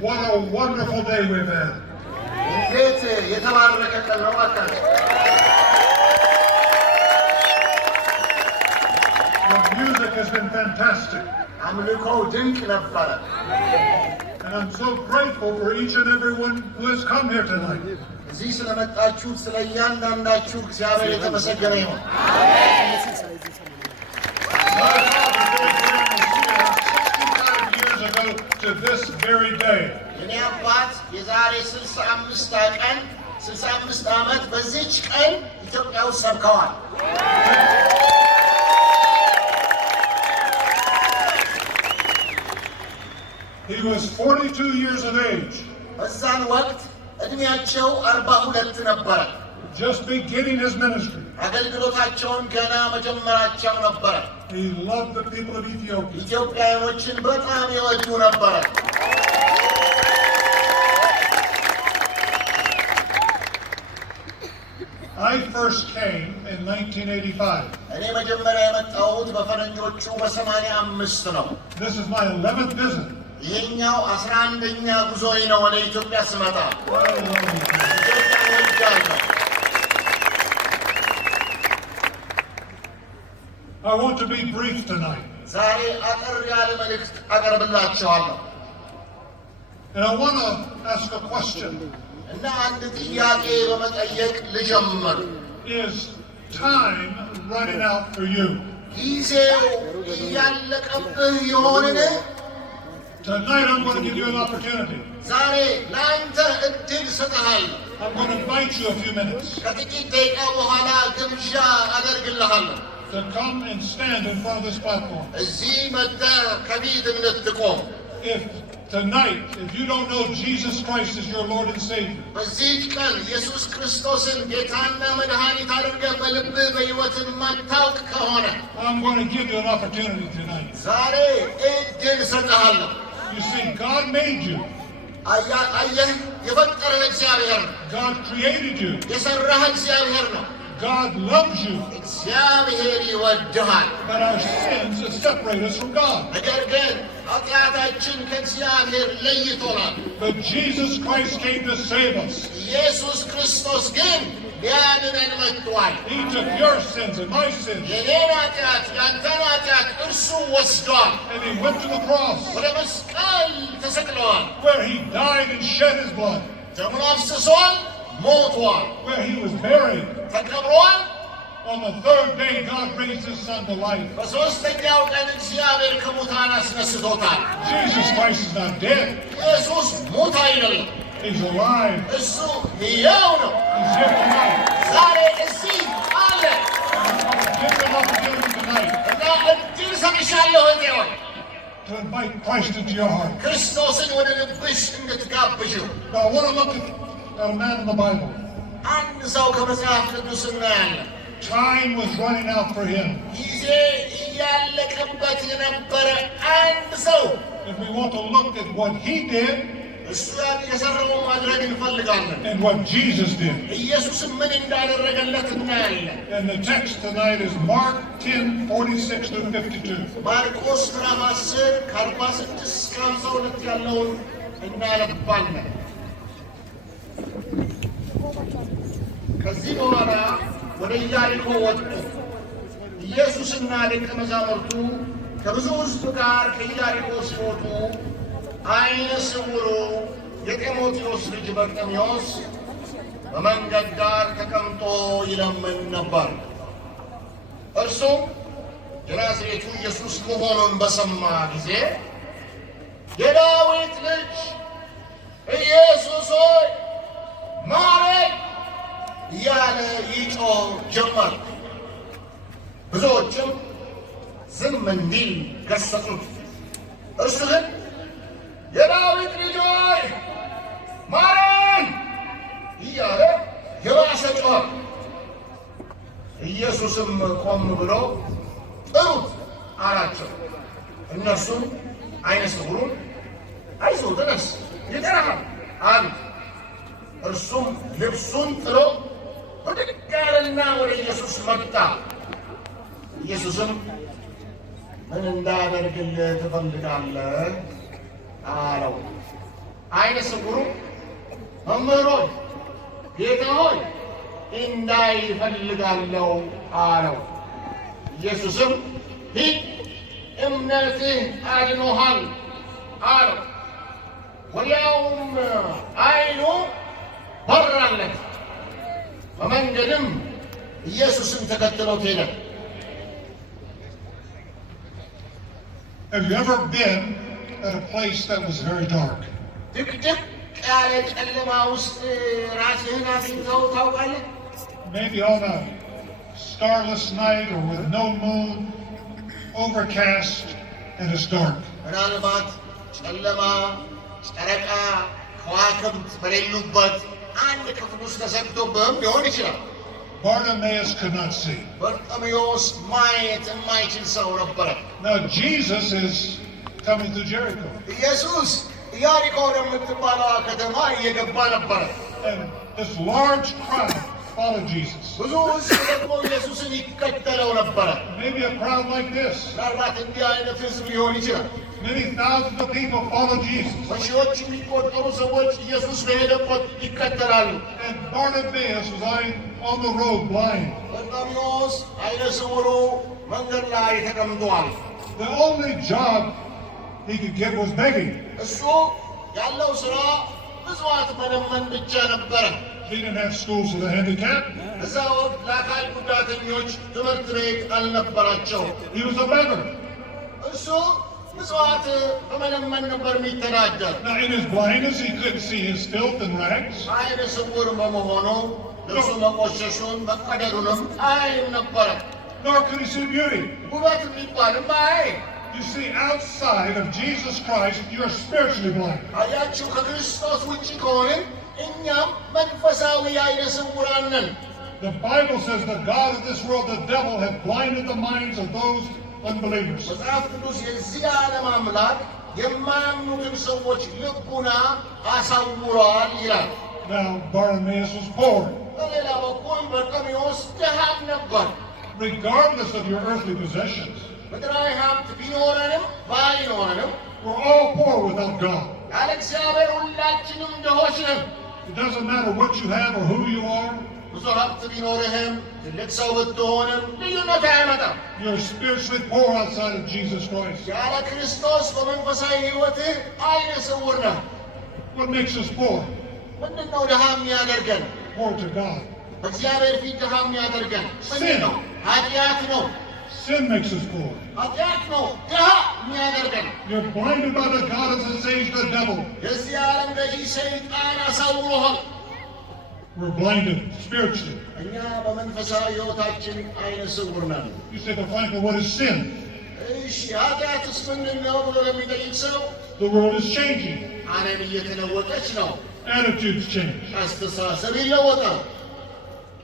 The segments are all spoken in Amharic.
What a wonderful day we've had. The music has been fantastic. And I'm so grateful for each and everyone who has come here tonight. To this very day. He was 42 years of age. Just beginning his ministry. He loved the people of Ethiopia. I first came in 1985. This is my 11th visit. I want to be brief tonight. And I want to ask a question. Is time running out for you? Tonight I'm going to give you an opportunity. I'm going to invite you a few minutes to come and stand in front of this platform. If tonight, if you don't know Jesus Christ as your Lord and Savior, I'm going to give you an opportunity tonight. You see, God made you. God created you. God loves you. But our sins separate us from God. But Jesus Christ came to save us. He took your sins and my sins. And he went to the cross, where he died and shed his blood, where he was buried. On the third day, God raised his son to life. Jesus Christ is not dead. He's alive. He's here tonight. Give an opportunity tonight to invite Christ into your heart. Now I want to look at a man in the Bible. Time was running out for him. If we want to look at what he did and what Jesus did. And the text tonight is Mark 10:46 through 52. ከዚህ በኋላ ወደ ኢያሪኮ ወጡ። ኢየሱስና ደቀ መዛሙርቱ ከብዙ ሕዝብ ጋር ከኢያሪኮ ሲወጡ ዓይነ ስውሩ የጢሞቴዎስ ልጅ በርጤሜዎስ በመንገድ ዳር ተቀምጦ ይለምን ነበር። እርሱም የናዝሬቱ ኢየሱስ መሆኑን በሰማ ጊዜ የዳዊት ልጅ ኢየሱስ ሆይ ማረኝ እያለ ይጮህ ጀመር። ብዙዎችም ዝም እንዲል ገሰጹት። እርሱ ግን የዳዊት ልጅ ሆይ ማረኝ እያለ የባሰ ጮኸ። ኢየሱስም ቆም ብሎ ጥሩት አላቸው። እነርሱም ዓይነ ስውሩን አይዞህ ተነስ ይጠራሃል አሉት። እርሱም ልብሱን ጥሎ ብድግ አለና ወደ ኢየሱስ መጣ። ኢየሱስም ምን እንዳደርግልህ ትፈልጋለህ አለው። አይነ ስውሩ መምህር ሆይ ጌታ ሆይ እንዳይ እፈልጋለሁ አለው። ኢየሱስም ሂድ እምነትህ አድኖሃል አለው። ወዲያውም አይኑ በራለት። በመንገድም ኢየሱስን ተከትሎት ሄደ። Have you ever been at a place that was very dark? ድቅድቅ ያለ ጨለማ ውስጥ ራስህን አግኝተው ታውቃለህ? Maybe on a starless night or with no moon, overcast, and it's dark. ምናልባት ጨለማ፣ ጨረቃ፣ ከዋክብት በሌሉበት አንድ ክፍል ውስጥ ተሰግቶብህም ሊሆን ይችላል። Bartimaeus could not see. በርጤሜዎስ ማየት የማይችል ሰው ነበረ። Now Jesus is coming to Jericho. ኢየሱስ ኢያሪኮ ወደምትባለዋ ከተማ እየገባ ነበረ። And this large crowd followed Jesus. ብዙ ሕዝብ ደግሞ ኢየሱስን ይከተለው ነበረ። Maybe a crowd like this. ምናልባት እንዲህ አይነት ሕዝብ ሊሆን ይችላል። Many thousands of people follow Jesus. በሺዎች የሚቆጠሩ ሰዎች ኢየሱስ በሄደበት ይከተላሉ። And Bartimaeus was lying on the road blind. በርጤሜዎስ አይነ ስውሩ መንገድ ላይ ተቀምጧል። The only job he could get was begging. እሱ ያለው ሥራ ምጽዋት መለመን ብቻ ነበረ። He didn't have schools for the handicapped. እዛ ወቅት ለአካል ጉዳተኞች ትምህርት ቤት አልነበራቸው። He was a beggar. እሱ ምጽዋት በመለመን ነበር የሚተዳደር። Now in his blindness he couldn't see his filth and rags. አይነ ስውር በመሆኑ ልብሱ መቆሸሹን መቀደዱንም አይም ነበረ። Nor could he see beauty. ውበት የሚባልም አይ You see, outside of Jesus Christ, you're spiritually blind. አያችሁ፣ ከክርስቶስ ውጭ ከሆንን እኛም መንፈሳዊ አይነ ስውራን ነን። The Bible says the God of this world, the devil, had blinded the minds of those unbelievers. መጽሐፍ ቅዱስ የዚህ ዓለም አምላክ የማያምኑትን ሰዎች ልቡና አሳውረዋል ይላል። Now Bartimaeus was poor. በሌላ በኩል በርጤሜዎስ ድሃም ነበር። Regardless of your earthly possessions, ምድራዊ ሀብት ቢኖረንም ባይኖረንም we're all poor without God. ያለ እግዚአብሔር ሁላችንም ድሆች ነን። It doesn't matter what you have or who you are. ብዙ ሀብት ቢኖርህም ትልቅ ሰው ብትሆንም ልዩነት አያመጣም። You're spiritually poor outside of Jesus Christ. ያለ ክርስቶስ በመንፈሳዊ ሕይወትህ አይነ ስውር ነህ። What makes us poor? ምንድን ነው ድሃ የሚያደርገን? Poor to God. በእግዚአብሔር ፊት ድሃ የሚያደርገን ምንድን ነው? ኃጢአት ነው። Sin makes us poor. ኃጢአት ነው ድሃ የሚያደርገን። You're blinded by the God of this age, the devil. የዚህ ዓለም ገዢ ሰይጣን አሳውሮሃል። We're blinded spiritually. እኛ በመንፈሳዊ ሕይወታችን አይነ ስውር ነን። You say, but Franklin, what is sin? እሺ ኃጢአትስ ምንድን ነው ብሎ ለሚጠይቅ ሰው The world is changing. ዓለም እየተለወጠች ነው። Attitudes change. አስተሳሰብ ይለወጣል።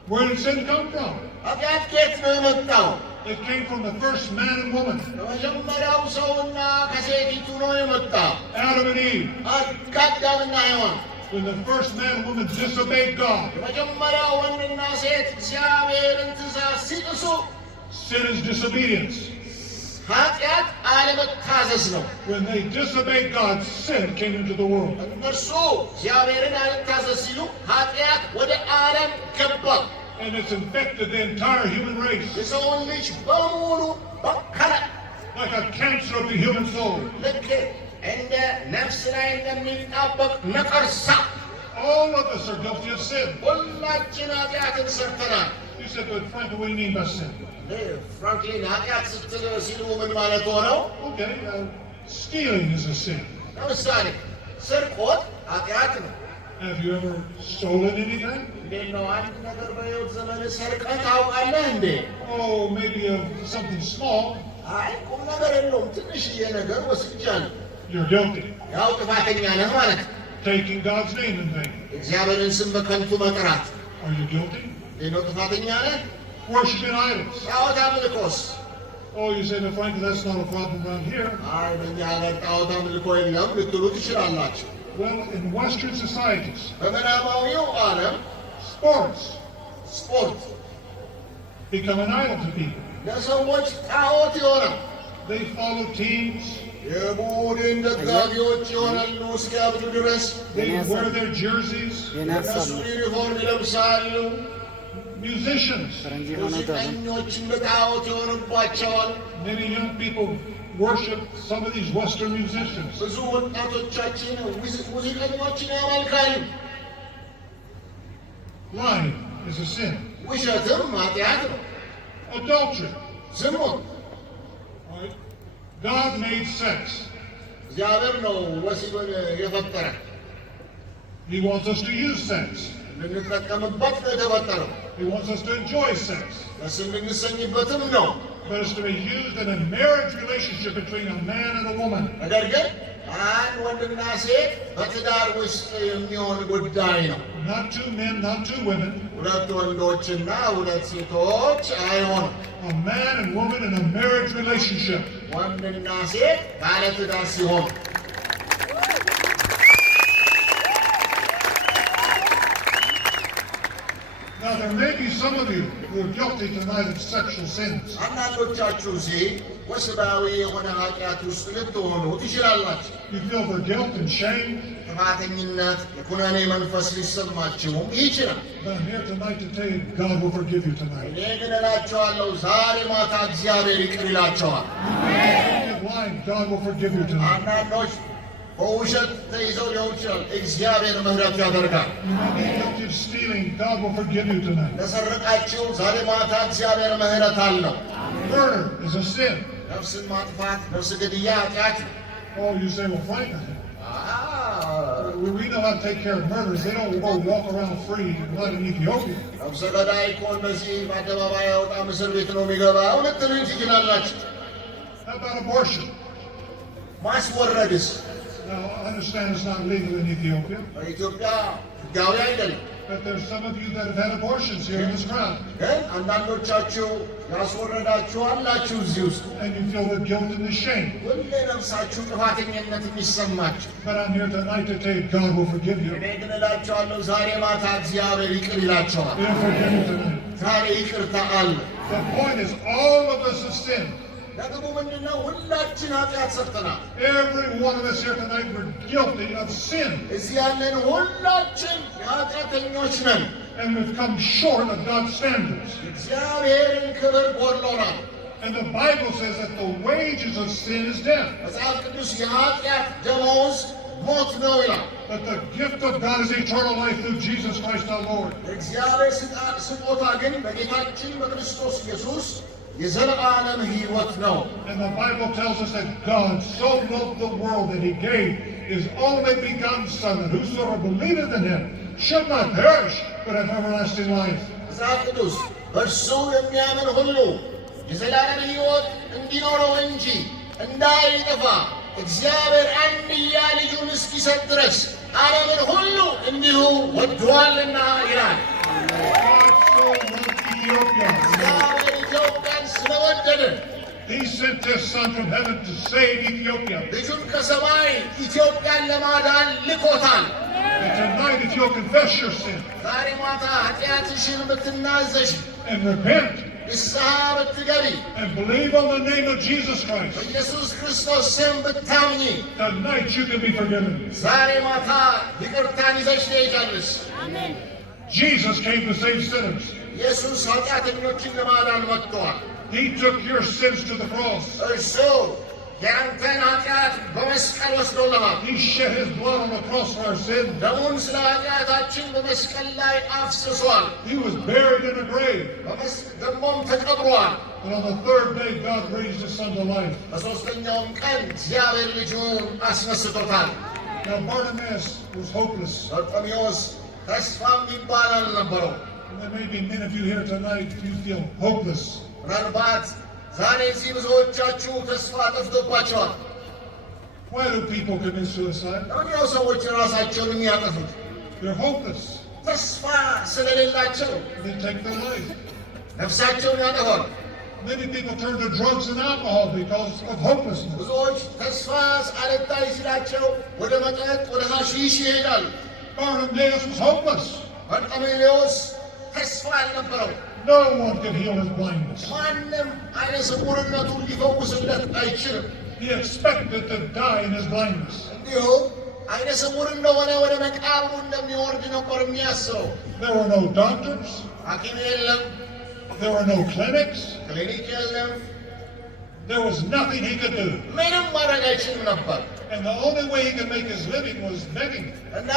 Where did sin come from? ኃጢአት ከየት ነው የመጣው? It came from the first man and woman, ከመጀመሪያው ሰውና ከሴቲቱ ነው የመጣው። Adam and Eve. ከአዳምና ሔዋን When the first man and woman disobeyed God, የመጀመሪያው ወንድና ሴት እግዚአብሔርን ትእዛዝ ሲጥሱ sin is disobedience. ኃጢአት አለመታዘዝ ነው። When they disobeyed God, sin came into the world. እነርሱ እግዚአብሔርን አልታዘዝ ሲሉ ኃጢአት ወደ ዓለም ገባ። And it's infected the entire human race, የሰውን ልጅ በሙሉ በከለ። like a cancer of the human soul. ልክ እንደ ነፍስ ላይ እንደሚጣበቅ ነቀርሳ All of us are guilty of sin. ሁላችን ኃጢአትን ሰርተናል። You said, but Franklin, what do you mean by sin? ፍራንክሊን ኃጢአት ስትል ሲሉ ምን ማለት ሆነው? Okay, stealing is a sin. ለምሳሌ ስርቆት ኃጢአት ነው። Have you ever stolen anything? እንዴት ነው አንድ ነገር በሕይወት ዘመን ሰርቀህ ታውቃለህ እንዴ? Oh, maybe something small. አይ ቁም ነገር የለውም ትንሽዬ ነገር ወስጃለሁ። You're guilty. ያው ጥፋተኛ ነህ ማለት ነው። Taking God's name in vain. እግዚአብሔርን ስም በከንቱ መጥራት Are you guilty? ይህ ነው ጥፋተኛ ነህ። Worshiping idols. ጣዖት አምልኮስ? Oh, you say, no, Franklin, that's not a problem around here. አይ በእኛ ሀገር ጣዖት አምልኮ የለም ልትሉ ትችላላችሁ። Well, in Western societies, በምዕራባዊው ዓለም sports ስፖርት become an idol to people. ለሰዎች ጣዖት ይሆናል። They follow teams, የቡድን ደጋፊዎች ይሆናሉ እስኪያብዱ ድረስ። They wear their jerseys. እነሱ ዩኒፎርም ይለብሳሉ። Musicians. ሙዚቀኞች እንደ ጣዖት ይሆኑባቸዋል። Many young people worship some of these Western musicians. ብዙ ወጣቶቻችን ሙዚቀኞችን ያመልካሉ። Lying is a sin. ውሸትም ኃጢአት ነው። Adultery. ዝሙት All right. God made sex. እግዚአብሔር ነው ወሲብን የፈጠረ። He wants us to use sex. ልንጠቀምበት ነው የተፈጠረው። He wants us to enjoy sex. ደስ እንድንሰኝበትም ነው። But it's to be used in a marriage relationship between a man and a woman. ነገር ግን አንድ ወንድና ሴት በትዳር ውስጥ የሚሆን ጉዳይ ነው። Not two men, not two women. ሁለት ወንዶችና ሁለት ሴቶች አይሆንም። A man and woman in a marriage relationship. ወንድና ሴት ባለትዳር ሲሆኑ Now there may be some of you who are guilty tonight of sexual sins. አንዳንዶቻችሁ እዚህ ወሲባዊ የሆነ ኃጢአት ውስጥ ልትሆኑ ትችላላችሁ። You feel the guilt and shame. ጥፋተኝነት፣ የኩነኔ መንፈስ ሊሰማችሁም ይችላል። But I'm here tonight to tell you God will forgive you tonight. እኔ ግን እላችኋለሁ ዛሬ ማታ እግዚአብሔር ይቅር ይላችኋል። You're lying, God will forgive you tonight. አንዳንዶች በውሸት ተይዘው ሊሆን ይችላል። እግዚአብሔር ምሕረት ያደርጋል። You might be guilty of stealing, God will forgive you tonight. ለሰረቃችሁ ዛሬ ማታ እግዚአብሔር ምሕረት አለው። Murder is a sin. ነፍስን ማጥፋት፣ ነፍስ ግድያ ኃጢአት። Oh, you say, well, Frank, we know how to take care of murderers. They don't go walk around free not in Ethiopia. ነፍሰ ገዳይ እኮ እንደዚህ በአደባባይ አይወጣም፣ እስር ቤት ነው የሚገባው ልትሉኝ ትችላላችሁ። How about abortion? ማስወረድስ? Now, I understand it's not legal in Ethiopia, በኢትዮጵያ ሕጋዊ አይደለም። but there's some of you that have had abortions here in this crowd, ግን አንዳንዶቻችሁ ያስወረዳችሁ አላችሁ እዚህ ውስጥ። and you feel the guilt and the shame. ሁሌ ነፍሳችሁ ጥፋተኝነት የሚሰማችሁ። But I'm here tonight to tell you God will forgive you. እኔ ግን እላችኋለሁ ዛሬ ማታ እግዚአብሔር ይቅር ይላችኋል። He'll forgive you tonight. ዛሬ ይቅርታ አለ። The point is, all of us have sinned. ደግሞ ምንድነው? ሁላችን ኃጢአት ሰርተናል። Every one of us here tonight, we're guilty of sin. እዚህ ያለን ሁላችን ኃጢአተኞች ነን። And we've come short of God's standards. እግዚአብሔርን ክብር ጎድሎናል። And the Bible says that the wages of sin is death. መጽሐፍ ቅዱስ የኃጢአት ደመወዝ ሞት ነው ይላል። But the gift of God is eternal life through Jesus Christ our Lord. እግዚአብሔር ስጦታ ግን በጌታችን በክርስቶስ ኢየሱስ የዘላለም ሕይወት ነው። And the Bible tells us that God so loved the world that he gave his only begotten Son, that whosoever believeth in him should not perish, but have everlasting life. መጽሐፍ ቅዱስ በእርሱ የሚያምን ሁሉ የዘላለም ሕይወት እንዲኖረው እንጂ እንዳይጠፋ እግዚአብሔር አንድያ ልጁን እስኪሰጥ ድረስ ዓለምን ሁሉ እንዲሁ ወዶአልና ይላል። God so loved Ethiopia. እግዚአብሔር ኢትዮጵያን ስለወደደ He sent his Son from heaven to save Ethiopia. ልጁን ከሰማይ ኢትዮጵያን ለማዳን ልኮታል። And tonight, if you'll confess your sin ዛሬ ማታ ኃጢአትሽን ብትናዘሽ and repent ንስሐ ብትገቢ and believe on the name of Jesus Christ, በኢየሱስ ክርስቶስ ስም ብታምኚ tonight you can be forgiven. ዛሬ ማታ ይቅርታን ይዘሽ ትሄጃለሽ። Jesus came to save sinners. ኢየሱስ ኃጢአተኞችን ለማዳን መጥቷል። He took your sins to the cross. እርሱ የአንተን ኃጢአት በመስቀል ወስዶልሃል። He shed his blood on the cross for our sins. ደሙን ስለ ኃጢአታችን በመስቀል ላይ አፍስሷል። He was buried in a grave. ደግሞም ተቀብሯል። And on the third day, God raised his Son to life. በሦስተኛውም ቀን እግዚአብሔር ልጁን አስነስቶታል። Now Bartimaeus was hopeless. በርጤሜዎስ ተስፋ የሚባል አልነበረው። And there may be many of you here tonight, you feel hopeless. ምናልባት ዛሬ እዚህ ብዙዎቻችሁ ተስፋ ጠፍቶባቸዋል። Why do people commit suicide? ለምንድነው ሰዎች ራሳቸውን የሚያጠፉት? They're hopeless. ተስፋ ስለሌላቸው They take their life. ነፍሳቸውን ያጠፋሉ። Many people turn to drugs and alcohol because of hopelessness. ብዙዎች ተስፋ አልታይ ሲላቸው ወደ መጠጥ፣ ወደ ሐሺሽ ይሄዳሉ። Bartimaeus was hopeless. በርጤሜዎስ ተስፋ አልነበረው። No one could heal his blindness. ማንም አይነ ስውርነቱን ሊፈውስለት አይችልም። He expected to die in his blindness. እንዲሁም አይነ ስውር እንደሆነ ወደ መቃብሩ እንደሚወርድ ነበር የሚያስበው። There were no doctors. ሐኪም የለም። There were no clinics. ክሊኒክ የለም። There was nothing he could do. ምንም ማድረግ አይችልም ነበር And the only way he could make his living was begging. እና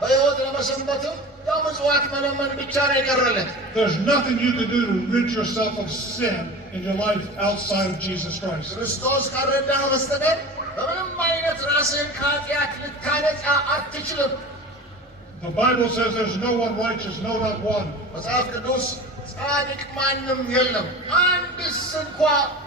በሕይወት ለመሰንበትም ያው ምጽዋት መለመን ብቻ ነው የቀረለት። There's nothing you can do to rid yourself of sin in your life outside of Jesus Christ. ክርስቶስ ካረዳህ በስተቀር በምንም አይነት ራስህን ከኃጢአት ልታነጻ አትችልም። The Bible says there's no one righteous, no, not one. መጽሐፍ ቅዱስ ጻድቅ ማንም የለም አንድስ እንኳ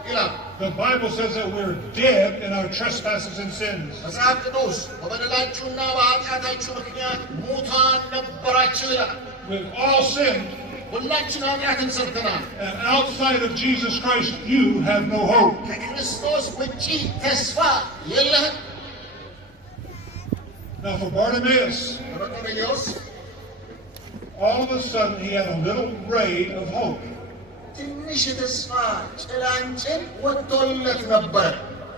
ይላል። The Bible says that we're dead in our trespasses and sins. መጽሐፍ ቅዱስ በበደላችሁና በኃጢአታችሁ ምክንያት ሙታን ነበራችሁ ይላል። We've all sinned, ሁላችን ኃጢአትን ሰርተናል። and outside of Jesus Christ, you have no hope. ከክርስቶስ ውጪ ተስፋ የለህም። Now for Bartimaeus, በርጤሜዎስ all of a sudden he had a little ray of hope. ትንሽ የተስፋ ጭላንጭል ወጥቶለት ነበር።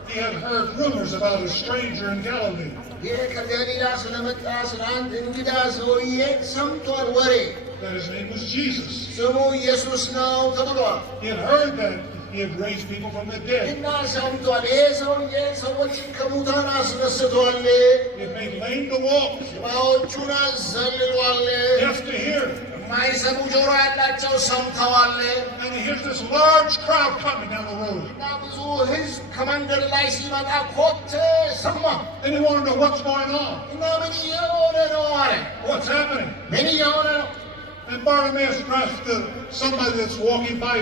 He had heard rumors about a stranger in Galilee. ይህ ከገሊላ ስለመጣ ስለ አንድ እንግዳ ሰውዬ ሰምቷል ወሬ። That his name was Jesus. ስሙ ኢየሱስ ነው ተብሏል። He had heard that he had raised people from the dead. እና ሰምቷል። ይሄ ሰውዬ ሰዎችን ከሙታን አስነስቷል፣ He had made lame to walk, ሽባዎቹን አዘልሏል፣ deaf to hear. የማይሰሙ ጆሮ ያላቸው ሰምተዋል። And he hears this large crowd coming down the road. እና ብዙ ሕዝብ ከመንገድ ላይ ሲመጣ ኮቴ ሰማ። And he wanted to know what's going on. እና ምን እየሆነ ነው አለ። What's happening? ምን እየሆነ ነው? And Bartimaeus grasped somebody that's walking by.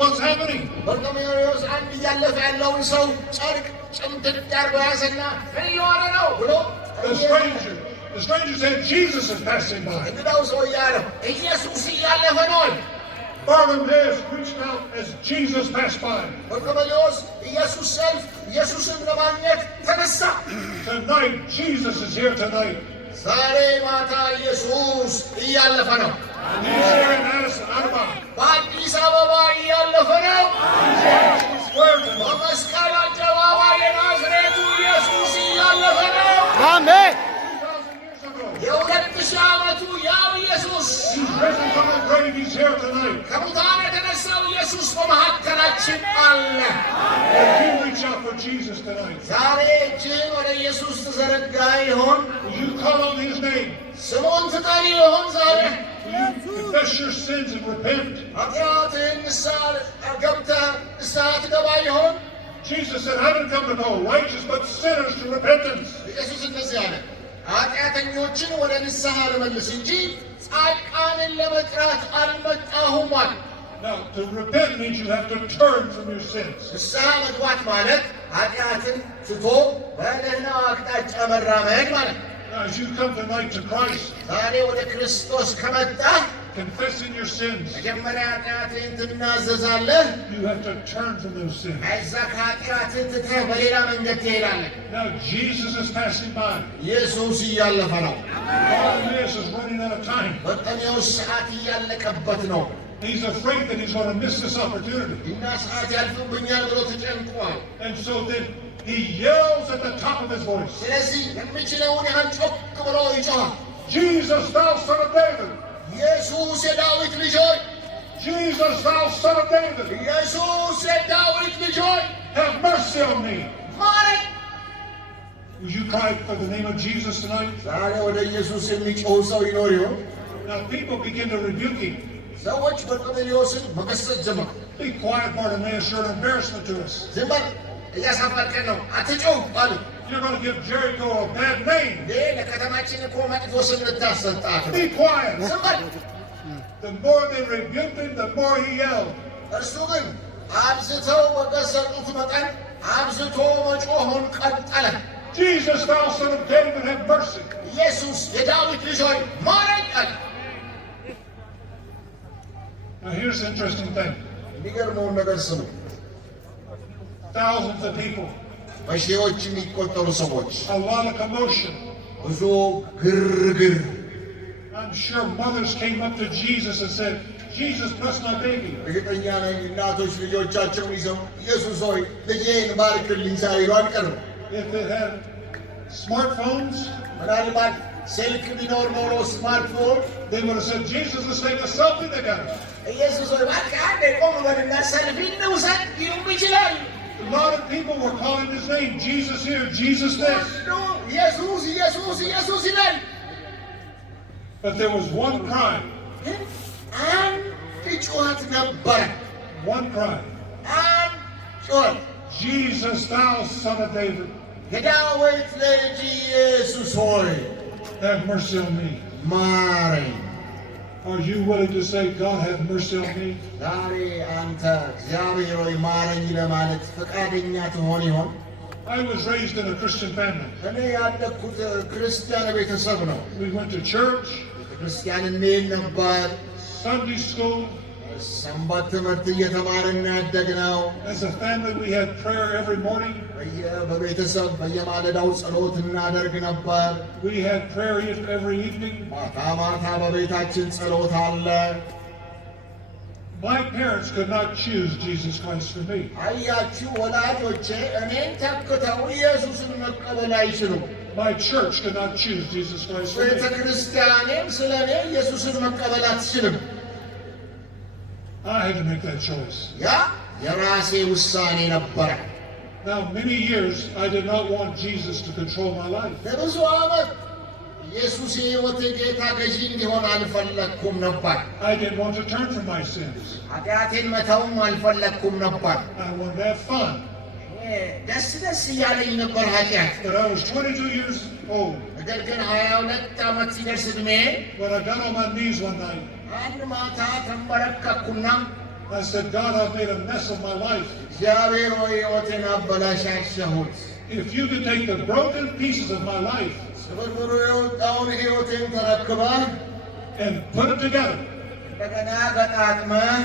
What's happening? በርጤሜዎስ አንድ እያለፈ ያለውን ሰው ጨርቅ ጭምድድ አድርጎ ያዘና ምን እየሆነ ነው ብሎ The stranger said, Jesus is passing by. እንግዳው ሰው እያለው ኢየሱስ እያለፈ ነው አለ። Bartimaeus reached out as Jesus passed by. በርጤሜዎስ ኢየሱስ ሰልፍ ኢየሱስን ለማግኘት ተነሳ። Tonight, Jesus is here tonight. ዛሬ ማታ ኢየሱስ እያለፈ ነው። And he's here in Addison, Ababa. በአዲስ አበባ እያለፈ ነው። Square tonight. በመስቀል አደባባይ የናዝሬቱ ኢየሱስ እያለፈ ነው። አሜን። 2,000 years ago. የ2000 ዓመቱ ያው ኢየሱስ He's risen from the grave. He's here tonight. ከሙታን የተነሳው ኢየሱስ በመካከላችን አለ። Will you reach out for Jesus tonight? ዛሬ እጅህን ወደ ኢየሱስ ትዘረጋ ይሆን? Will you call on his name? ስሙን ትጠሪ ይሆን? ዛሬ Will you confess your sins and repent? ኃጢአትህን ንስሐ ገብተህ ንስሐ ትገባ ይሆን? Jesus said, I didn't come to call righteous, but sinners to repentance. ኢየሱስ እንደዚህ አለ፣ ኃጢአተኞችን ወደ ንስሐ ልመልስ እንጂ ጻድቃንን ለመጥራት አልመጣሁም አለ። Now, to repent means you have to turn from your sins. ንስሐ መግባት ማለት ኃጢአትን ትቶ በደህናው አቅጣጫ መራመድ ማለት ነው። Now, as you come tonight to Christ, ዛሬ ወደ ክርስቶስ ከመጣህ confessing your sins, መጀመሪያ ኃጢአትህን ትናዘዛለህ። you have to turn from those sins. ከዛ ከኃጢአትህ ትተህ በሌላ መንገድ ትሄዳለህ። Now, Jesus is passing by. ኢየሱስ እያለፈ ነው። Bartimaeus is running out of time. በርጤሜዎስ ሰዓት እያለቀበት ነው He's afraid that he's going to miss this opportunity. እና ሰዓት ያልፍብኛል ብሎ ተጨንቋል። And so then he yells at the top of his voice, ስለዚህ የሚችለውን ያህል ጮክ ብሎ ይጮኻል። Jesus, thou son of David! ኢየሱስ የዳዊት ልጅ ሆይ፣ Jesus, thou son of David! ኢየሱስ የዳዊት ልጅ ሆይ Have mercy on me! ማረኝ። Would you cry for the name of Jesus tonight? ዛሬ ወደ ኢየሱስ የሚጮህ ሰው ይኖር ይሆን? Now people begin to rebuke him. ሰዎች በርጤሜዎስን መገሰጽ ጀመሩ። Be quiet, Bartimaeus, you're an embarrassment to us. ዝም በል እያሳፈርከን ነው፣ አትጮህ አሉ። You're going to give Jericho a bad name. ይህ ለከተማችን እኮ መጥፎ ስም ልታሰጣት ነው። Be quiet. ዝም በል። The more they rebuked him, the more he yelled. እርሱ ግን አብዝተው በገሰጡት መጠን አብዝቶ መጮሁን ቀጠለ። Jesus, thou son of David, have mercy. ኢየሱስ የዳዊት ልጅ ሆይ ማረኝ አለ። Now here's the interesting thing. የሚገርመውን ነገር ስሙ። Thousands of people, በሺዎች የሚቆጠሩ ሰዎች፣ a lot of commotion. ብዙ ግርግር። I'm sure mothers came up to Jesus and said, Jesus, bless my baby. እርግጠኛ ነኝ እናቶች ልጆቻቸውን ይዘው ኢየሱስ ሆይ ልጄን ባርክልኝ ሳይሉ አንቀርም። If they had smartphones, ምናልባት ስልክ ቢኖር ኖሮ ስማርትፎን they would have said, Jesus, let's take a selfie together. ኢየሱስ ሆይ እባክህ አንዴ ቆም በልና ሰልፊ እንውሰድ ሊሉም ይችላሉ። A lot of people were calling his name, Jesus here, Jesus this. ኢየሱስ ኢየሱስ ኢየሱስ ይላል። But there was one cry. አንድ ጩኸት ነበረ። One cry. አንድ ጩኸት Jesus, thou son of David, የዳዊት ልጅ ኢየሱስ ሆይ have mercy on me. ማረኝ። Are you willing to say, God, have mercy on me? ዛሬ አንተ እግዚአብሔር ሆይ ማረኝ ለማለት ፈቃደኛ ትሆን ይሆን? I was raised in a Christian family. እኔ ያደግኩት ክርስቲያን ቤተሰብ ነው። We went to church, ቤተክርስቲያን እንሄድ ነበር። Sunday school. ሰንበት ትምህርት እየተማርን ያደግነው። As a family, we had prayer every morning. በቤተሰብ በየማለዳው ጸሎት እናደርግ ነበር። We had prayer every evening. ማታ ማታ በቤታችን ጸሎት አለ። My parents could not choose Jesus Christ for me. አያችሁ ወላጆቼ እኔን ተክተው ኢየሱስን መቀበል አይችሉም። My church could not choose Jesus Christ for ቤተ me. ክርስቲያኔም ስለ እኔ ኢየሱስን መቀበል አትችልም። I had to make that choice. ያ የራሴ ውሳኔ ነበረ። Now, many years, I did not want Jesus to control my life. ለብዙ ዓመት ኢየሱስ የሕይወቴ ጌታ ገዢ እንዲሆን አልፈለግኩም ነበር። I didn't want to turn from my sins. ኃጢአቴን መተውም አልፈለግኩም ነበር። I wanted to have fun. ደስ ደስ እያለኝ ነበር ኃጢአት። But I was 22 years old ነገር ግን 22 ዓመት ሲደርስ ዕድሜ when I got on my knees one night. አንድ ማታ ተንበረከኩና I said, God, I've made a mess of my life. እግዚአብሔር ሆይ ሕይወቴን አበላሻሸሁት። If you could take the broken pieces of my life ስብርብሩ የወጣውን ሕይወቴን ተረክበህ and put it together, እንደገና ገጣጥመህ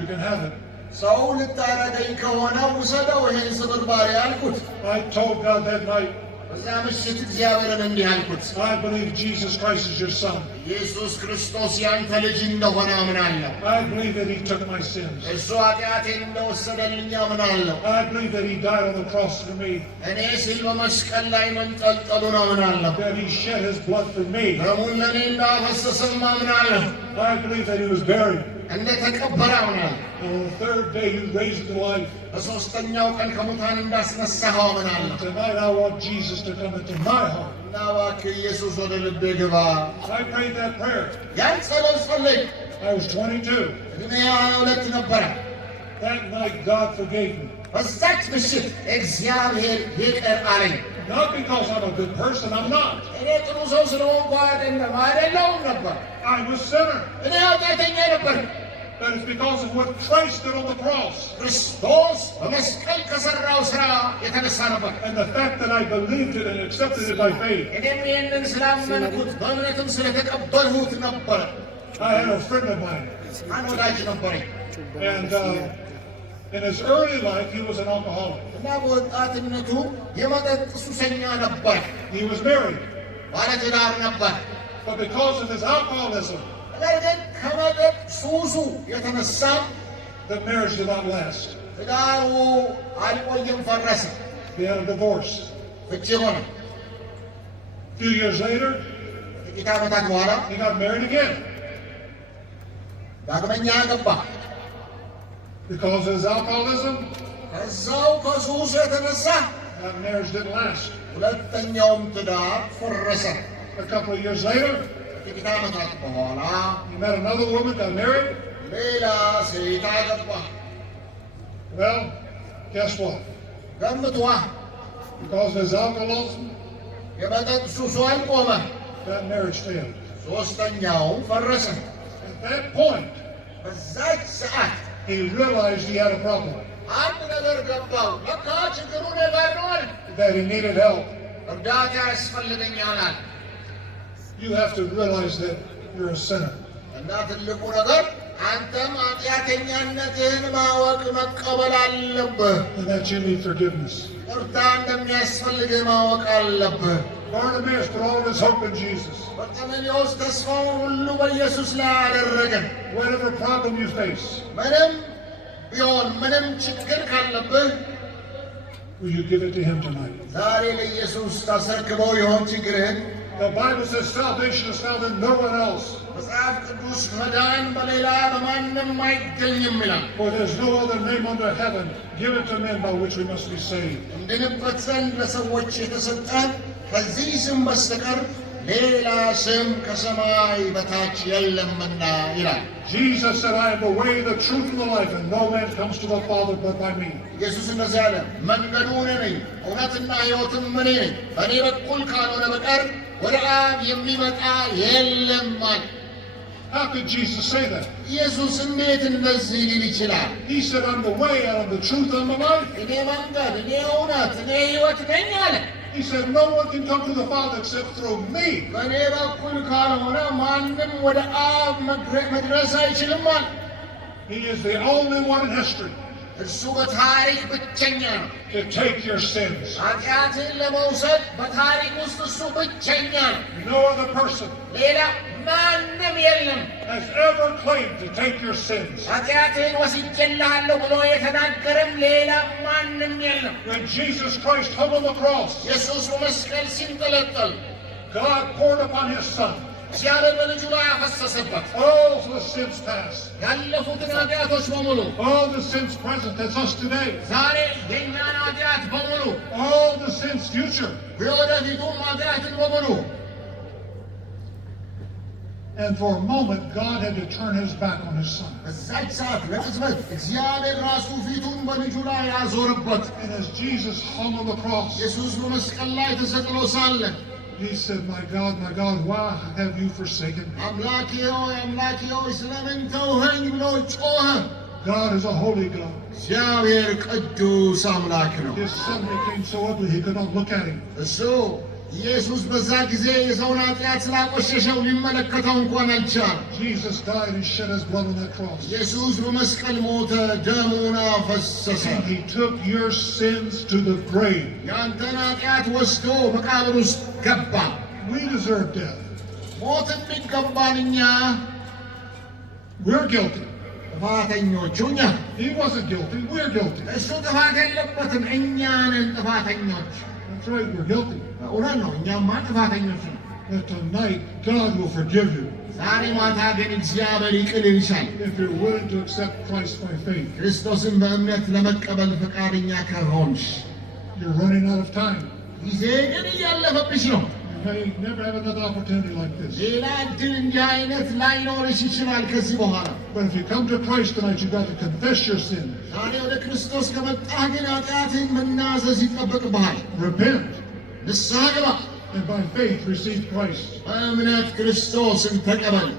you can have it. ሰው ልታረገኝ ከሆነ ውሰደው ይሄን ስብርባሪ አልኩት። I told God that night, በዛ ምሽት እግዚአብሔርን እንዲህ አልኩት፣ I believe Jesus Christ is your son. ኢየሱስ ክርስቶስ ያንተ ልጅ እንደሆነ አምናለሁ። I believe that he took my sins. እርሱ ኃጢአቴን እንደወሰደልኝ አምናለሁ። I believe that he died on the cross for me, እኔ ሲል በመስቀል ላይ መንጠልጠሉን አምናለሁ። that he shed his blood for me. ደሙን ለእኔ እንዳፈሰሰም አምናለሁ። I believe that he was buried. እንደተቀበረ አምናለሁ። And on the third day you raised him to life. በሦስተኛው ቀን ከሙታን እንዳስነሳኸው አምናለሁ። Tonight I want Jesus to come into my heart. እና እባክህ ኢየሱስ ወደ ልቤ ግባ። I prayed that prayer. ያን ጸሎት ጸለይኩ። I was 22. ዕድሜ 22 ነበረ። That night God forgave me. በዛች ምሽት እግዚአብሔር ይቅር አለኝ። Not because I'm a good person, I'm not. እኔ ጥሩ ሰው ስለሆንኩ አይደለሁም ነበር። I was a sinner. እኔ ኃጢአተኛ ነበር። But it's because of what Christ did on the cross. ክርስቶስ በመስቀል ከሠራው ሥራ የተነሳ ነበር። And the fact that I believed it and accepted it by faith. እኔም ይህንን ስላመንኩት በእምነትም ስለተቀበልሁት ነበር። I had a friend of mine. አንድ ወዳጅ ነበረኝ And in his early life, he was an alcoholic. እና በወጣትነቱ የመጠጥ ሱሰኛ ነበር። He was married. ባለትዳር ነበር። But because of his alcoholism, ነገር ግን ከመጠጥ ሱሱ የተነሳ the marriage did not last. ትዳሩ አልቆየም፣ ፈረሰ። They had a divorce. ፍቺ ሆነ። A few years later, ጥቂት ዓመታት በኋላ he got married again. ዳግመኛ ገባ። Because of his alcoholism, ከዛው ከሱሱ የተነሳ that marriage didn't last. ሁለተኛውም ትዳር ፈረሰ። A couple of years later, ጥቂት ዓመታት በኋላ he met another woman, got married. ሌላ ሴት አገባ። Well, guess what? ገምቷ Because of his alcoholism, የመጠጥ ሱሱ አልቆመ። that marriage failed. ሦስተኛውም ፈረሰ። At that point, በዛች ሰዓት he realized he had a problem, አንድ ነገር ገባው። ለካ ችግሩ እኔ ጋር ነው አለ። that he needed help. እርዳታ ያስፈልገኛል አለ። You have to realize that you're a sinner. እና ትልቁ ነገር አንተም ኃጢአተኛነትህን ማወቅ መቀበል አለብህ። And that you need forgiveness. ይቅርታ እንደሚያስፈልግህ ማወቅ አለብህ። Bartimaeus put all of his hope in Jesus. በርጤሜዎስ ተስፋውን ሁሉ በኢየሱስ ላይ አደረገ። Whatever problem you face, ምንም ቢሆን ምንም ችግር ካለብህ will you give it to him tonight? ዛሬ ለኢየሱስ ታስረክበው ይሆን ችግርህን? The Bible says salvation is found in no one else. መጽሐፍ ቅዱስ መዳን በሌላ በማንም አይገኝም ይላል። For there's no other name under heaven given to men by which we must be saved. እንድንበት ዘንድ ለሰዎች የተሰጠ ከዚህ ስም በስተቀር ሌላ ስም ከሰማይ በታች የለምና ይላል። Jesus said, I am the way, the truth, and the life, and no man comes to the Father but by me. ኢየሱስ እንደዚህ አለ፣ መንገዱ እኔ ነኝ፣ እውነትና ሕይወትም እኔ ነኝ፣ በእኔ በኩል ካልሆነ በቀር ወደ አብ የሚመጣ የለም አለ። How could Jesus say that? ኢየሱስ እንዴት እንደዚህ ሊል ይችላል? He said, I'm the way, I'm the truth, I'm the life. እኔ መንገድ፣ እኔ እውነት፣ እኔ ሕይወት ነኝ አለ። He said, no one can come to the Father except through me. በእኔ በኩል ካልሆነ ማንም ወደ አብ መድረስ አይችልም አለ። He is the only one in history እርሱ በታሪክ ብቸኛ ነው። to take your sins. ኃጢአትን ለመውሰድ በታሪክ ውስጥ እሱ ብቸኛ ነው። No other person ሌላ ማንም የለም has ever claimed to take your sins. ኃጢአትን ወስጄልሃለሁ ብሎ የተናገረም ሌላ ማንም የለም። When Jesus Christ hung on the cross, ኢየሱስ በመስቀል ሲንጠለጠል God poured upon his Son እግዚአብሔር በልጁ ላይ አፈሰሰበት all the sins past, ያለፉትን ኃጢአቶች በሙሉ፣ all the sins present as us today, ዛሬ የእኛን ኃጢአት በሙሉ፣ all the sins future. የወደፊቱም ኃጢአትን በሙሉ። And for a moment, God had to turn his back on his Son. በዛች ሰዓት ለቅጽበት እግዚአብሔር ራሱ ፊቱን በልጁ ላይ ያዞረበት። And as Jesus hung on the cross, ኢየሱስ በመስቀል ላይ ተሰቅሎ ሳለ he said, my God, why have you forsaken me? አምላኬ ሆይ ስለምን ተውኸኝ ብሎ ጮኸ። God is a holy God. እግዚአብሔር ቅዱስ አምላክ ነው። His Son became so ugly he could not look at him. እሱ ኢየሱስ በዛ ጊዜ የሰውን ኃጢአት ስላቆሸሸው ሊመለከተው እንኳን አልቻለም። Jesus died and shed his blood on that cross. ኢየሱስ በመስቀል ሞተ፣ ደሙን አፈሰሰ። And he took your sins to the grave. ያንተን ኃጢአት ወስዶ መቃብር ውስጥ ገባ። We deserve death. ሞት የሚገባን እኛ We're guilty. ጥፋተኞቹ እኛ። He wasn't guilty. We're guilty. እሱ ጥፋት የለበትም፣ እኛ ነን ጥፋተኞች። That's right, we're guilty. እውነት ነው፣ እኛማ ጥፋተኞች ነው። But tonight, God will forgive you ዛሬ ማታ ግን እግዚአብሔር ይቅር ይልሻል if you're willing to accept Christ by faith. ክርስቶስን በእምነት ለመቀበል ፈቃደኛ ከሆንሽ። You're running out of time. ጊዜ ግን እያለፈብሽ ነው። You may never have another opportunity like this. ሌላ እድል እንዲህ አይነት ላይኖርሽ ይችላል ከዚህ በኋላ። But if you come to Christ tonight, you've got to confess your sin. ዛሬ ወደ ክርስቶስ ከመጣህ ግን ኃጢአትህን መናዘዝ ይጠበቅብሃል። Repent, ንስሐ ግባ፣ and by faith receive Christ. በእምነት ክርስቶስን ተቀበል።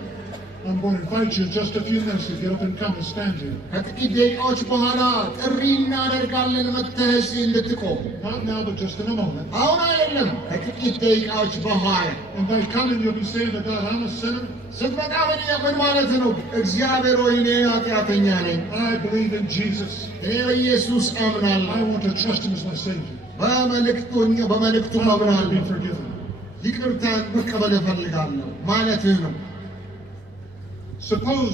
I'm going to invite you in just a few minutes to get up and come and stand here. ከጥቂት ደቂቃዎች በኋላ ጥሪ እናደርጋለን መጥተህ እዚህ እንድትቆም። Not now, but just in a moment. አሁን አይደለም፣ ከጥቂት ደቂቃዎች በኋላ። And by coming, you'll be saying to God, I'm a sinner. ስትመጣ ምን ማለት ነው? እግዚአብሔር ሆይ እኔ ኃጢአተኛ ነኝ፣ I believe in Jesus. እኔ በኢየሱስ አምናለሁ፣ I want to trust him as my Savior. በመልእክቱ I want to አምናለሁ፣ be forgiven. ይቅርታን መቀበል እፈልጋለሁ ማለትህ ነው። Suppose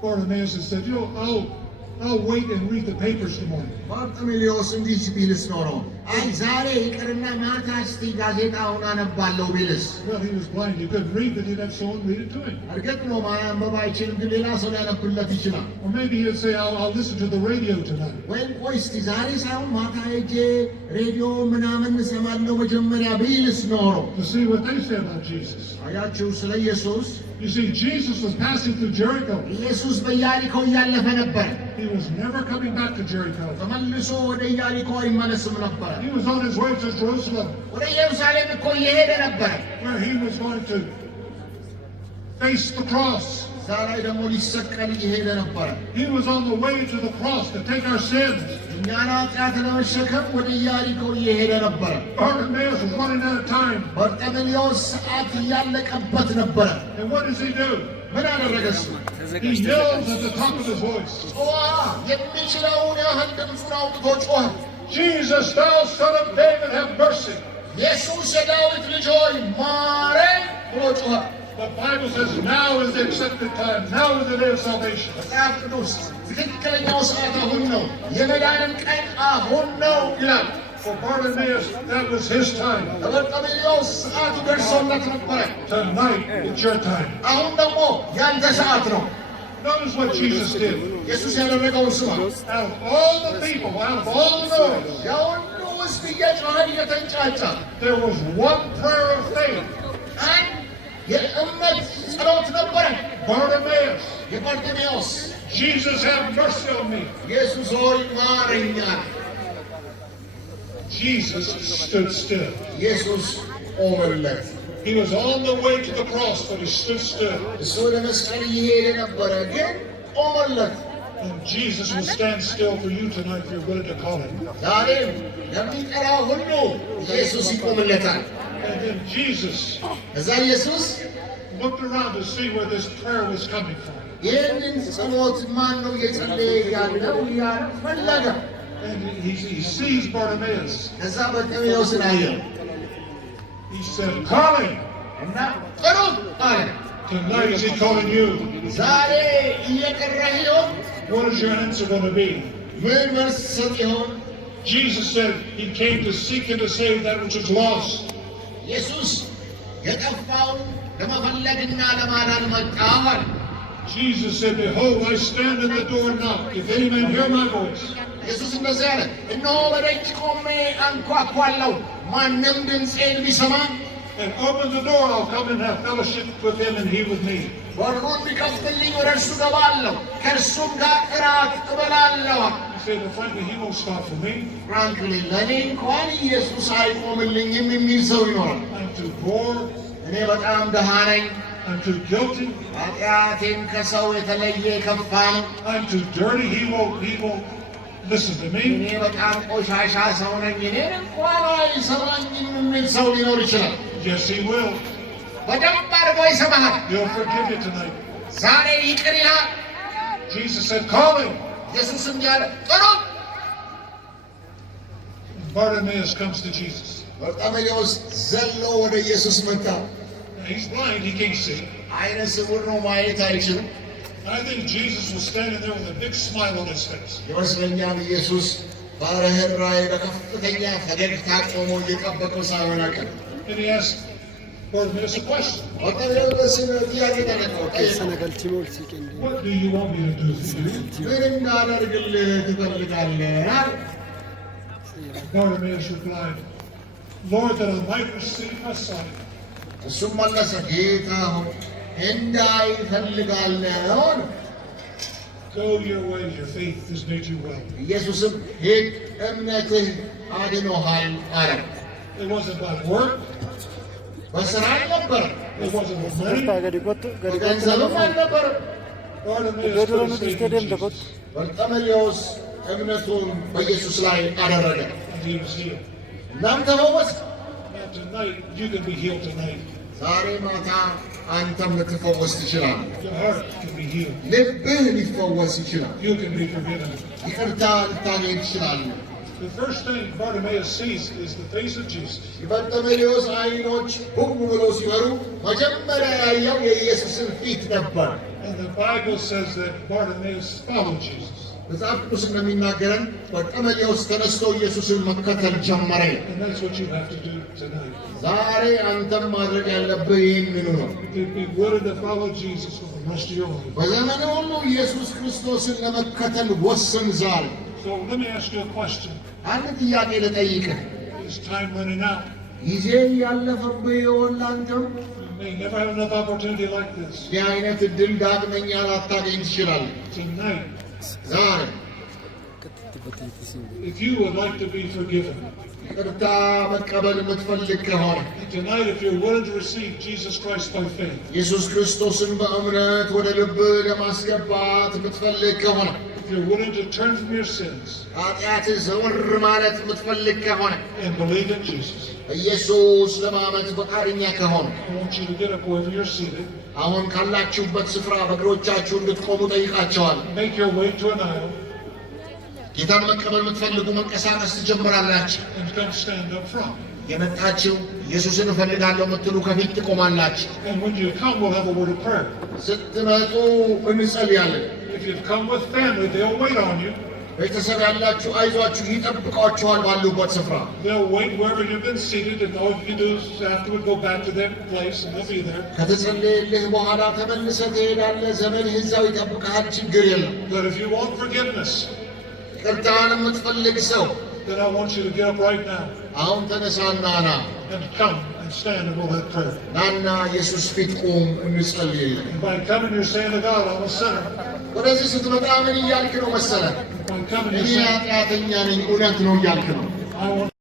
Bartimaeus had said, I'll wait and read the papers tomorrow. ባርጤሜዎስ እንዲህ ቢልስ ኖሮ አይ ዛሬ ይቅርና ማታ እስቲ ጋዜጣውን አነባለሁ ቢልስ? Well, he was blind. He couldn't read, but he'd have someone read it to him. እርግጥ ነው ማንበብ አይችልም፣ ግን ሌላ ሰው ሊያነብለት ይችላል። Or maybe he'd say, I'll listen to the radio tonight. ወይም ቆይ እስቲ ዛሬ ሳይሆን ማታ ሄጄ ሬዲዮ ምናምን እሰማለሁ መጀመሪያ ቢልስ ኖሮ? To see what they say about Jesus. አያችሁ ስለ ኢየሱስ። You see, Jesus was passing through Jericho. ኢየሱስ በኢያሪኮ እያለፈ ነበር። He was never coming back to Jericho. ተመልሶ ወደ ኢያሪኮ አይመለስም ነበር። He was on his way to Jerusalem, ወደ ኢየሩሳሌም እኮ እየሄደ ነበር፣ where he was going to face the cross. እዛ ላይ ደግሞ ሊሰቀል እየሄደ ነበር። He was on the way to the cross to take our sins. እኛን ኃጢአት ለመሸከም ወደ ኢያሪኮ እየሄደ ነበር። Bartimaeus was running out of time. በርጤሜዎስ ሰዓት እያለቀበት ነበረ። And what does he do? ምን አደረገ እሱ? He yells at the top of his voice. ጮኸ፣ የሚችለውን ያህል ድምፁን አውጥቶ ጮኸ። Jesus, thou son of David, have mercy. ኢየሱስ የዳዊት ልጅ ሆይ ማረኝ ብሎ ጮኸ። The Bible says now is the accepted time. Now is the day of salvation. መጽሐፍ ቅዱስ ትክክለኛው ሰዓት አሁን ነው፣ የመዳንም ቀን አሁን ነው ይላል። For Bartimaeus, that was his time. ለበርጤሜዎስ ሰዓቱ ደርሶለት ነበረ። Tonight, it's your time. አሁን ደግሞ ያንተ ሰዓት ነው። Notice what Jesus did. ኢየሱስ ያደረገውን ስማ። Out of all the people, out of all the noise, የሁሉ ውስጥ እየጮኸ እየተንጫጫ there was one prayer of faith. አንድ የእምነት ጸሎት ነበረ። Bartimaeus, የባርጤሜዎስ Jesus, have mercy on me. ኢየሱስ ሆይ ማረኝ አለ። Jesus stood still. ኢየሱስ ቆመለት። He was on the way to the cross, but he stood still. እሱ ወደ መስቀል እየሄደ ነበረ፣ ግን ቆመለት። And Jesus will stand still for you tonight if you're willing to call him. ዛሬም ለሚጠራው ሁሉ ኢየሱስ ይቆምለታል። And then Jesus እዛ ኢየሱስ looked around to see where this prayer was coming from. ይህንን ጸሎት ማን ነው እየጸለየ ያለው እያለ ፈለገ። And he sees Bartimaeus. ከዛ በርጤሜዎስን አየው He said, call him. እና ጥሩት አለ። Tonight is he calling you? ዛሬ እየጠራህ ይሆን? What is your answer going to be? ምን መልስ ሰጥ ይሆን? Jesus said he came to seek and to save that which is lost. ኢየሱስ የጠፋውን ለመፈለግና ለማዳን መጣ። Jesus said, behold, I stand at the door and knock. If any man hear my voice. ኢየሱስ እንደዚህ አለ፣ እነሆ በደጅ ቆሜ አንኳኳለሁ፣ ማንም ድምፄን ቢሰማ And open the door, I'll come and have fellowship with him and he with me. በሩን ቢከፍትልኝ ወደ እርሱ እገባለሁ፣ ከእርሱም ጋር እራት እበላለሁ። He said, well, frankly, he won't stop for me. ፍራንክሊ ለእኔ እንኳን ኢየሱስ አይቆምልኝም የሚል ሰው ይኖራል። I'm too poor. እኔ በጣም ድሃ ነኝ፣ I'm too guilty. ኃጢአቴም ከሰው የተለየ የከፋ ነው። I'm too dirty. He won't listen to እኔ me. በጣም ቆሻሻ ሰው ነኝ፣ እኔን እንኳን አይሰማኝም የሚል ሰው ሊኖር ይችላል። Yes, he will. በደንብ አድርጎ ይሰማሃል። He'll forgive you tonight. ዛሬ ይቅር ይልሃል። Jesus said, call him. ኢየሱስ እንዲህ አለ፣ ጥሩት። Bartimaeus comes to Jesus. በርጤሜዎስ ዘሎ ወደ ኢየሱስ መጣ። Now, he's blind. He can't see. አይነ ስውር ነው፣ ማየት አይችልም። I think Jesus was standing there with a big smile on his face. ይመስለኛል ኢየሱስ በርህራሄ በከፍተኛ ፈገግታ ቆሞ እየጠበቀው ሳይሆን አይቀርም። And he asked Bartimaeus a question. በርጤሜዎስን ጥያቄ ጠየቀው፣ What do you want me to do for you? ምን እንዳደርግልህ ትፈልጋለህ? Bartimaeus replied, Lord, that I might receive my sight. እሱም መለሰ፣ ጌታ ሆይ እንዳይ እፈልጋለሁ። Go your way, your faith has made you well. ኢየሱስም ሂድ፣ እምነትህ አድኖሃል አለ። It wasn't by work. በስራ አልነበረም፣ It wasn't with money. በገንዘብም አልነበረም። Bartimaeus put his faith in Jesus. በርጤሜዎስ እምነቱን በኢየሱስ ላይ አደረገ፣ And he was healed. እናም ተፈወሰ። Now tonight, you can be healed tonight. ዛሬ ማታ አንተም ልትፈወስ ትችላለህ። Your heart can be healed. ልብህ ሊፈወስ ይችላል። You can be forgiven. ይቅርታ ልታገኝ ትችላለህ። The first thing Bartimaeus sees is the face of Jesus. የበርጤሜዎስ አይኖች ሁም ብለው ሲበሩ መጀመሪያ ያየው የኢየሱስን ፊት ነበር። And the Bible says that Bartimaeus followed Jesus. መጽሐፍ ቅዱስ እንደሚናገረን በርጤሜዎስ ተነስቶ ኢየሱስን መከተል ጀመረ። And that's what you have to do tonight. ዛሬ አንተም ማድረግ ያለብህ ይህንኑ ነው። To be willing to follow Jesus for the rest of your life. በዘመኑ ሁሉ ኢየሱስ ክርስቶስን ለመከተል ወስን ዛሬ። So let me ask you a question. አንድ ጥያቄ ልጠይቅህ። Is time running out? ጊዜ ያለፈብህ ይሆን ላንተም? You may never have another opportunity like this. እንዲህ አይነት እድል ዳግመኛ ላታገኝ ትችላለህ። Tonight, ዛሬ if you would like to be forgiven, ይቅርታ መቀበል የምትፈልግ ከሆነ tonight if you're willing to receive Jesus Christ by faith, ኢየሱስ ክርስቶስን በእምነት ወደ ልብህ ለማስገባት የምትፈልግ ከሆነ if you're willing to turn from your sins ኃጢአትህ ዘወር ማለት የምትፈልግ ከሆነ and believe in Jesus, ኢየሱስ ለማመን ፈቃደኛ ከሆነ I want you to get up wherever you're seated, አሁን ካላችሁበት ስፍራ በእግሮቻችሁ እንድትቆሙ ጠይቃቸዋል። make your way to an aisle, ጌታን መቀበል የምትፈልጉ መንቀሳቀስ ትጀምራላችሁ። and come stand up front. የመጣችሁ ኢየሱስን እፈልጋለሁ የምትሉ ከፊት ትቆማላችሁ። And when you come, we'll have a word of prayer. ስትመጡ እንጸልያለን። If you've come with family, they'll wait on you. ቤተሰብ ያላችሁ አይዟችሁ፣ ይጠብቋችኋል ባሉበት ስፍራ። They'll wait wherever you've been seated, and all you do is afterward go back to that place, and they'll be there. ከተጸለየልህ በኋላ ተመልሰህ ትሄዳለህ። ዘመንህ እዛው ይጠብቅሃል። ችግር የለም። But if you want forgiveness, ይቅርታን የምትፈልግ ሰው then I want you to get up right now አሁን ተነሳና ና and come and stand, and we'll have prayer. ናና ኢየሱስ ፊት ቁም እንጸልይ። And by coming, you're saying to God, I'm a sinner. ወደዚህ ስትመጣ ምን እያልክ ነው መሰለህ? By coming, እኔ you're saying, ኃጢአተኛ ነኝ፣ እውነት ነው እያልክ ነው። I want